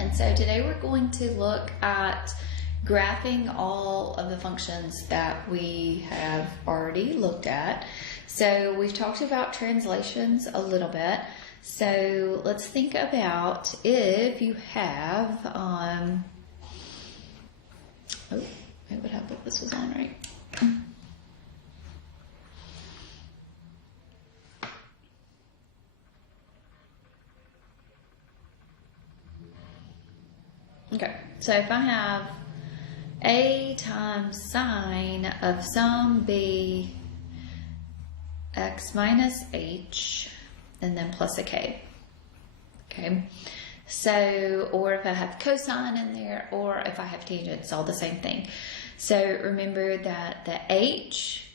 and so today we're going to look at graphing all of the functions that we have already looked at. So we've talked about translations a little bit. So let's think about if you have, oh, I would have put this was on right. Okay, so if I have a times sine of some b x minus h and then plus a k, okay, so, or if I have cosine in there, or if I have tangent, it's all the same thing. So remember that the h,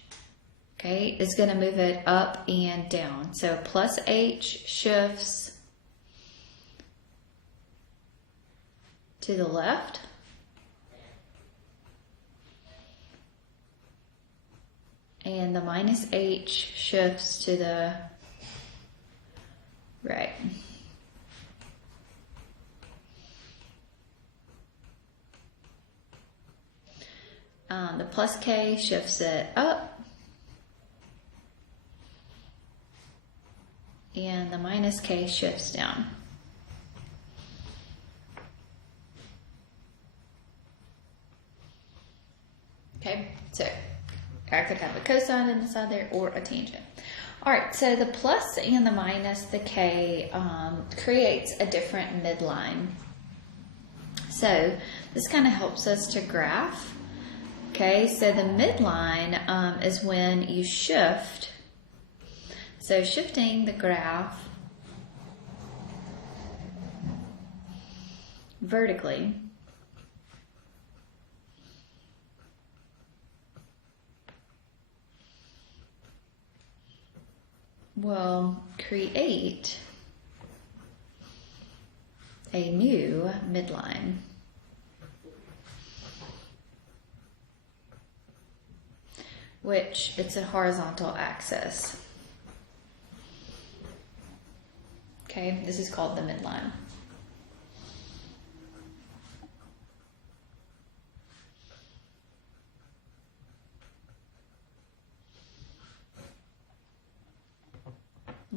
okay, is going to move it up and down. So plus h shifts to the left, and the minus h shifts to the right. The plus k shifts it up, and the minus k shifts down. Okay, so I could have a cosine inside there or a tangent. All right, so the plus and the minus, the k, creates a different midline. So this kind of helps us to graph. Okay, so the midline is when you shift. So shifting the graph vertically will create a new midline. Which it's a horizontal axis. Okay, this is called the midline.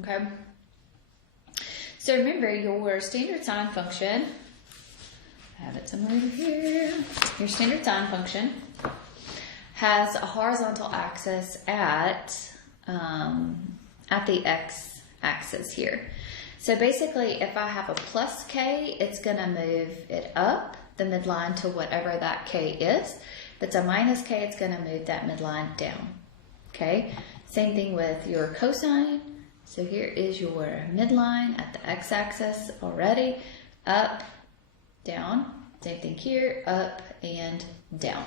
Okay, so remember your standard sine function, I have it somewhere over here, your standard sine function has a horizontal axis at the x-axis here. So basically, if I have a plus k, it's going to move it up the midline to whatever that k is. If it's a minus k, it's going to move that midline down. Okay, same thing with your cosine. So here is your midline at the x-axis already, up, down. Same thing here, up and down.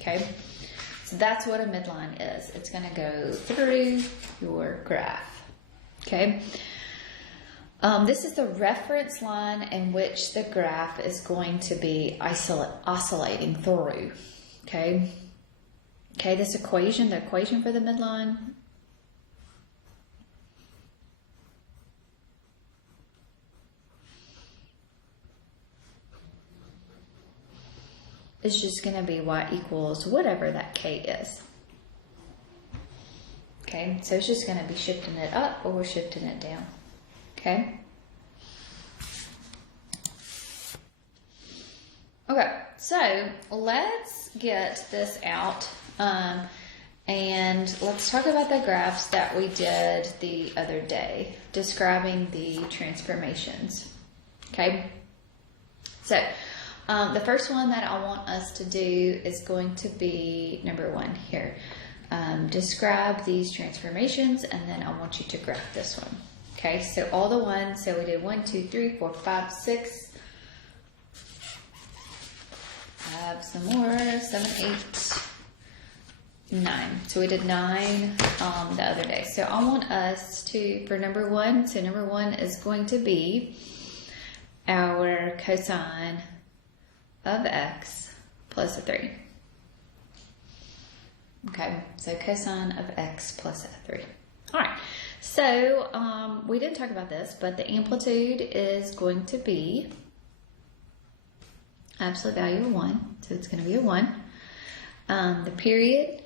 Okay. So that's what a midline is. It's going to go through your graph. Okay. This is the reference line in which the graph is going to be oscillating through. Okay. Okay, this equation, the equation for the midline, is just going to be y equals whatever that k is. Okay, so it's just going to be shifting it up or we're shifting it down. Okay. Okay, so let's get this out and let's talk about the graphs that we did the other day, describing the transformations. Okay, so the first one that I want us to do is going to be number 1 here. Describe these transformations, and then I want you to graph this one. Okay, so all the ones, so we did 1, 2, 3, 4, 5, 6. I have some more, 7, 8, 9. So we did 9 the other day. So I want us to, for number 1, so number 1 is going to be our cosine of x plus a 3. Okay, so cosine of x plus a 3. All right, so we didn't talk about this, but the amplitude is going to be absolute value of 1, so it's going to be a 1. The period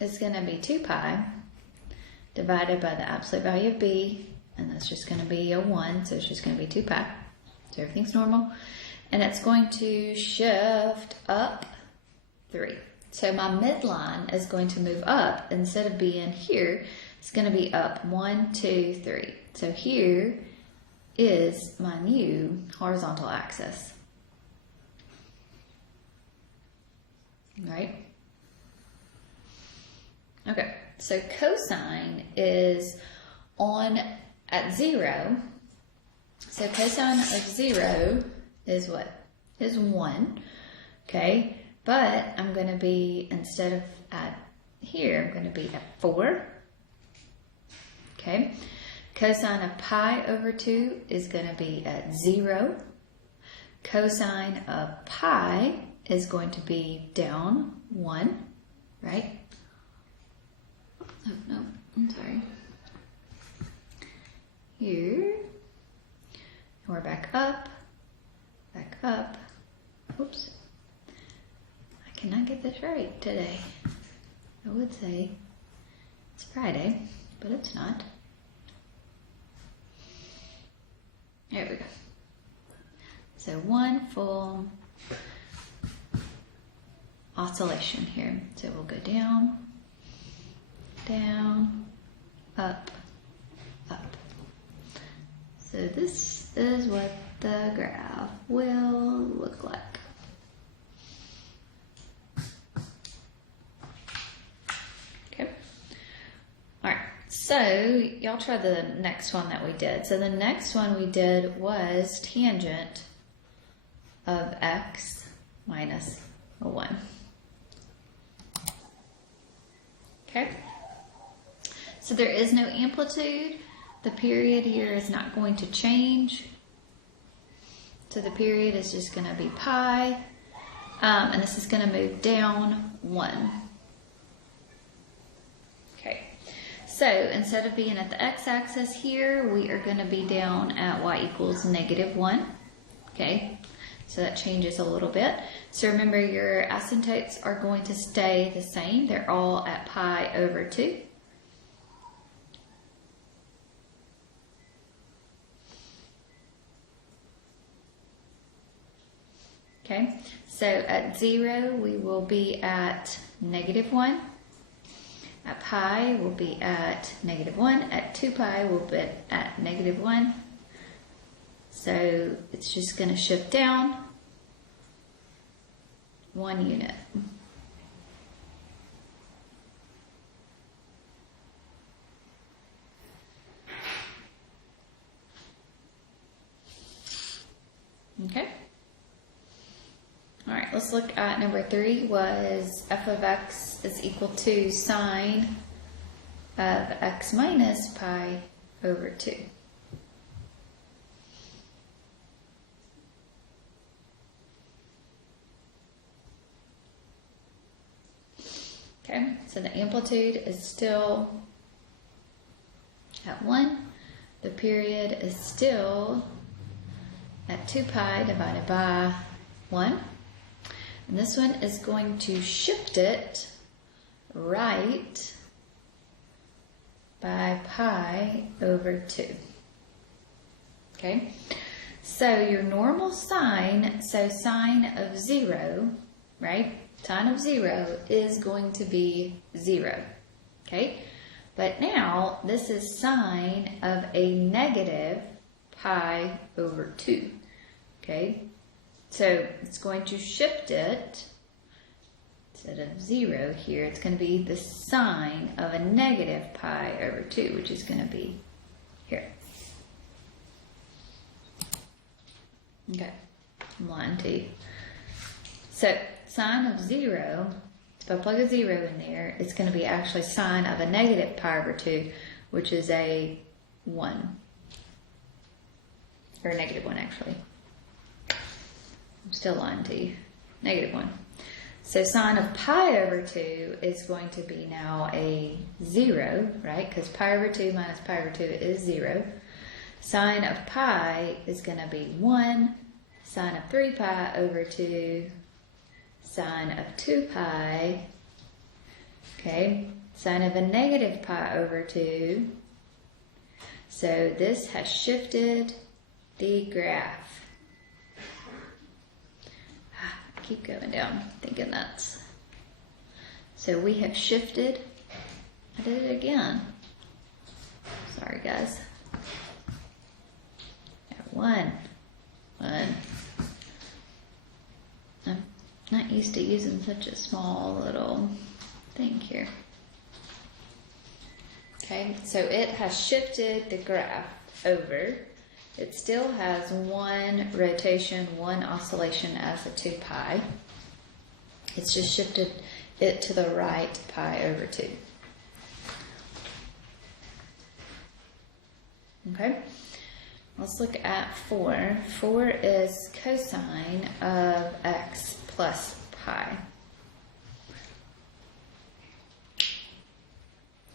is going to be 2 pi divided by the absolute value of b, and that's just going to be a 1, so it's just going to be 2 pi. So everything's normal. And it's going to shift up 3. So my midline is going to move up. Instead of being here, it's going to be up 1, 2, 3. So here is my new horizontal axis. Right? Okay, so cosine is on at 0. So cosine of 0 is what? Is 1. Okay, but I'm going to be, instead of at here, I'm going to be at 4. Okay, cosine of pi over 2 is going to be at 0. Cosine of pi is going to be down 1, right? Oh, no, I'm sorry. Here. And we're back up. Back up. Oops. I cannot get this right today. I would say it's Friday, but it's not. There we go. So 1 full oscillation here. So we'll go down, down, up, up. So this is what the graph will look like. Okay. All right. So y'all try the next one that we did. So the next one we did was tangent of x minus a 1. Okay. So there is no amplitude. The period here is not going to change. So the period is just going to be pi. And this is going to move down 1. Okay. So instead of being at the x-axis here, we are going to be down at y equals -1. Okay. So that changes a little bit. So remember, your asymptotes are going to stay the same. They're all at pi over 2. Okay, so at 0, we will be at -1. At pi, we'll be at -1. At 2 pi, we'll be at -1. So it's just going to shift down 1 unit. Okay. All right, let's look at number 3 was f of x is equal to sine of x minus pi over 2. Okay, so the amplitude is still at 1. The period is still at 2 pi divided by 1. And this one is going to shift it right by pi over 2. Okay, so your normal sine, so sine of 0, right? Sine of 0 is going to be 0. Okay, but now this is sine of a negative pi over 2. Okay, so it's going to shift it. Instead of 0 here, it's going to be the sine of a negative pi over 2, which is going to be here. Okay, I'm lying to you. So sine of 0, if I plug a 0 in there, it's going to be actually sine of a negative pi over 2, which is a 1. Or a -1, actually. I'm still lying to you. -1. So sine of pi over 2 is going to be now a 0, right? Because pi over 2 minus pi over 2 is 0. Sine of pi is going to be 1, sine of 3 pi over 2, sine of 2 pi, okay, sine of a negative pi over 2. So this has shifted the graph. Keep going down, thinking that's. So we have shifted. I did it again. Sorry, guys. 1. I'm not used to using such a small little thing here. Okay, so it has shifted the graph over. It still has 1 rotation, 1 oscillation as a 2 pi. It's just shifted it to the right, pi over 2. Okay, let's look at 4. 4 is cosine of x plus pi.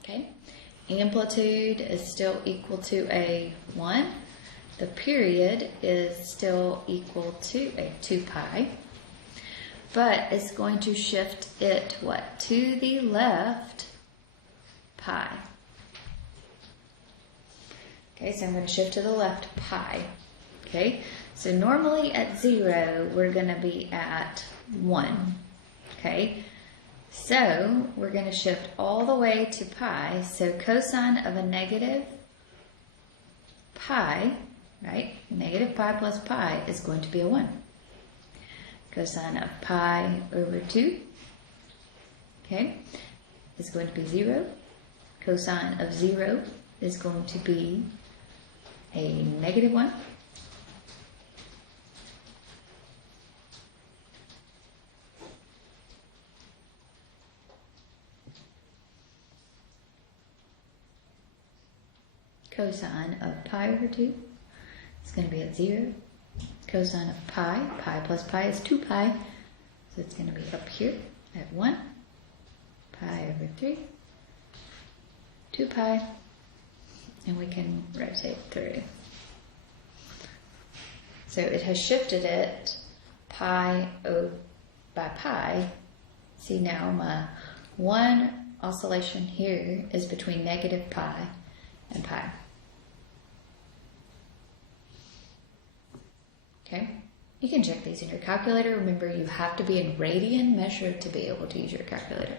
Okay, amplitude is still equal to a 1. The period is still equal to a 2 pi. But it's going to shift it, what? To the left, pi. Okay, so I'm going to shift to the left, pi. Okay, so normally at 0, we're going to be at 1. Okay, so we're going to shift all the way to pi. So cosine of a negative pi, right? Negative pi plus pi is going to be a 1. Cosine of pi over 2, okay, is going to be 0. Cosine of 0 is going to be a negative 1. Cosine of pi over 2 is going to be at 0. Cosine of pi, pi plus pi is 2 pi, so it's going to be up here at 1. Pi over 3, 2 pi, and we can rotate through. So it has shifted it pi by pi. See now my 1 oscillation here is between negative pi and pi. Okay, you can check these in your calculator. Remember, you have to be in radian measured to be able to use your calculator.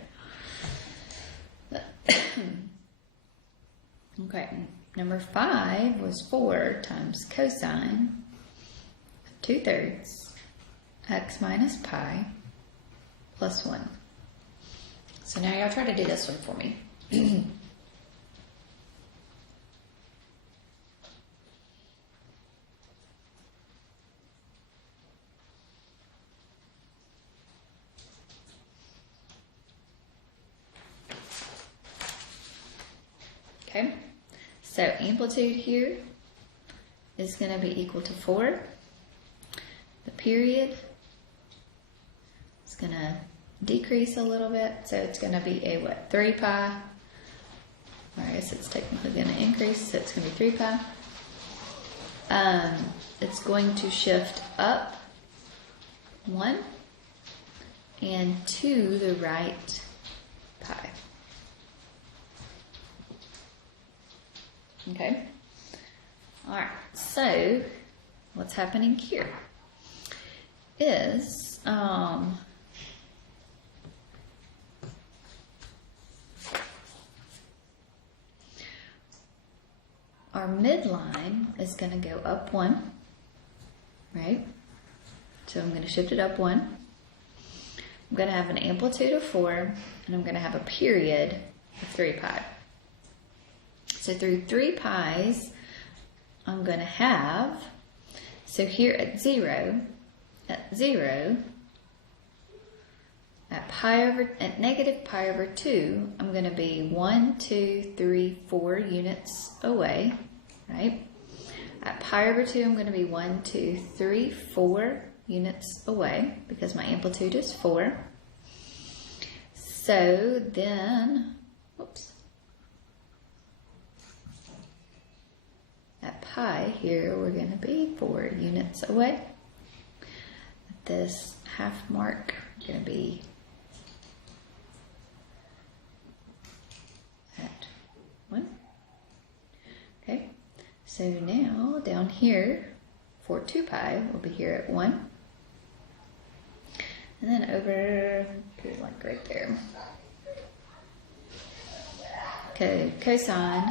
Okay, number 5 was 4 times cosine of 2/3 x minus pi plus 1. So now y'all try to do this one for me. Okay, so amplitude here is going to be equal to 4. The period is going to decrease a little bit, so it's going to be a what, 3 pi. Or I guess it's technically going to increase, so it's going to be 3 pi. It's going to shift up 1 and to the right pi. Okay, all right, so what's happening here is our midline is going to go up 1, right? So I'm going to shift it up 1. I'm going to have an amplitude of 4, and I'm going to have a period of 3 pi. So through 3 pi's, I'm going to have, so here at 0, at negative pi over 2, I'm going to be 1, 2, 3, 4 units away, right? At pi over 2, I'm going to be 1, 2, 3, 4 units away because my amplitude is 4. So then, whoops. At pi here, we're going to be 4 units away. At this half mark, we're going to be at 1. Okay, so now down here for 2 pi, we'll be here at 1. And then over, like right there. Okay, cosine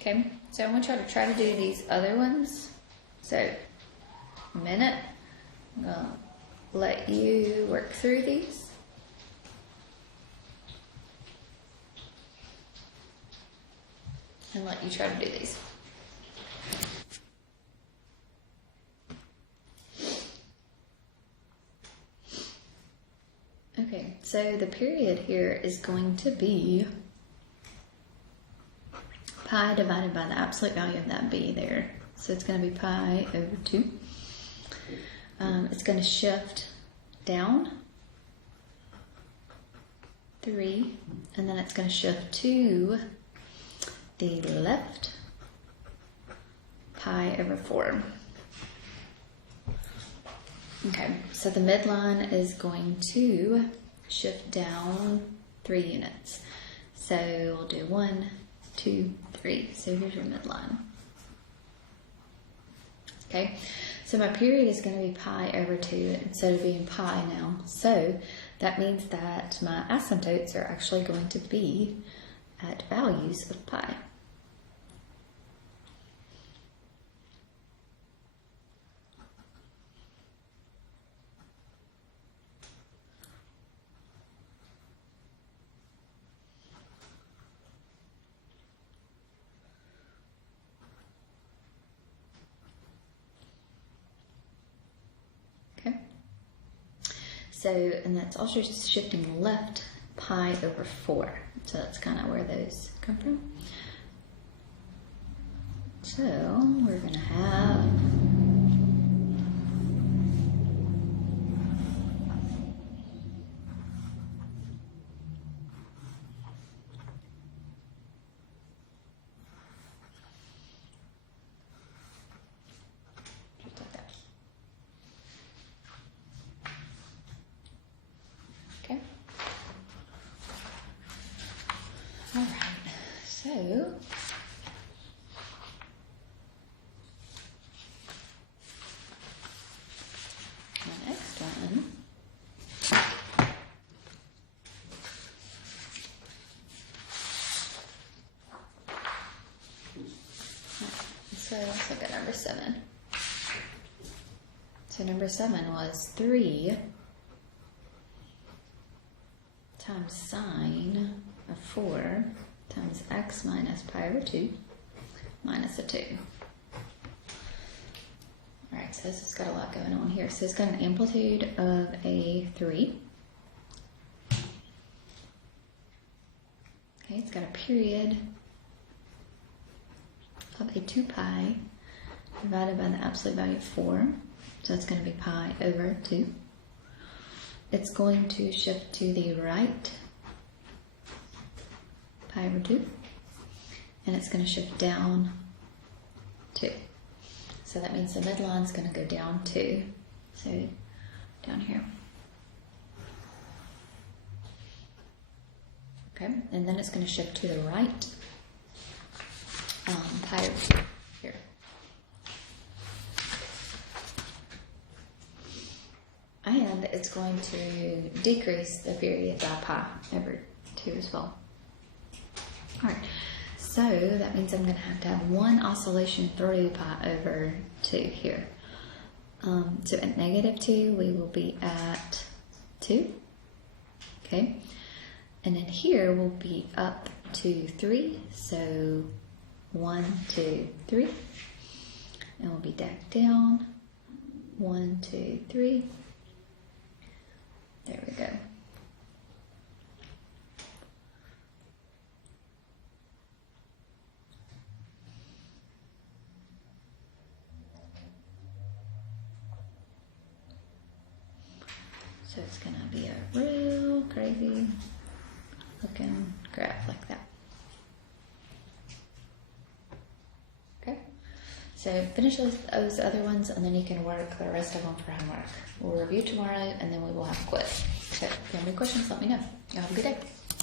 Okay, so I'm going to try to do these other ones. So, a minute. I'm going to let you work through these. And let you try to do these. Okay, so the period here is going to be pi divided by the absolute value of that b there. So it's going to be pi over 2. It's going to shift down 3, and then it's going to shift to the left pi over 4. Okay, so the midline is going to shift down 3 units. So we'll do 1, 2, 3. So here's your midline. Okay, so my period is going to be pi over 2 instead of being pi now. So that means that my asymptotes are actually going to be at values of pi. So, and that's also just shifting left pi over 4. So that's kind of where those come from. So we're going to have all right, so the next one so let's look at number 7. So number 7 was 3 times sine of 4 times x minus pi over 2 minus a 2. Alright, so this has got a lot going on here. So it's got an amplitude of a 3. Okay, it's got a period of a 2 pi divided by the absolute value of 4. So it's going to be pi over 2. It's going to shift to the right pi over 2, and it's going to shift down 2. So that means the midline is going to go down 2. So down here. Okay, and then it's going to shift to the right pi over 2 here. And it's going to decrease the period by pi over 2 as well. Alright, so that means I'm going to have one oscillation through pi over 2 here. So at negative 2, we will be at 2. Okay, and then here we'll be up to 3. So 1, 2, 3. And we'll be back down 1, 2, 3. There we go. So it's going to be a real crazy looking graph like that. Okay, so finish those other ones and then you can work the rest of them for homework. We'll review tomorrow and then we will have a quiz. So if you have any questions, let me know. Y'all have a good day.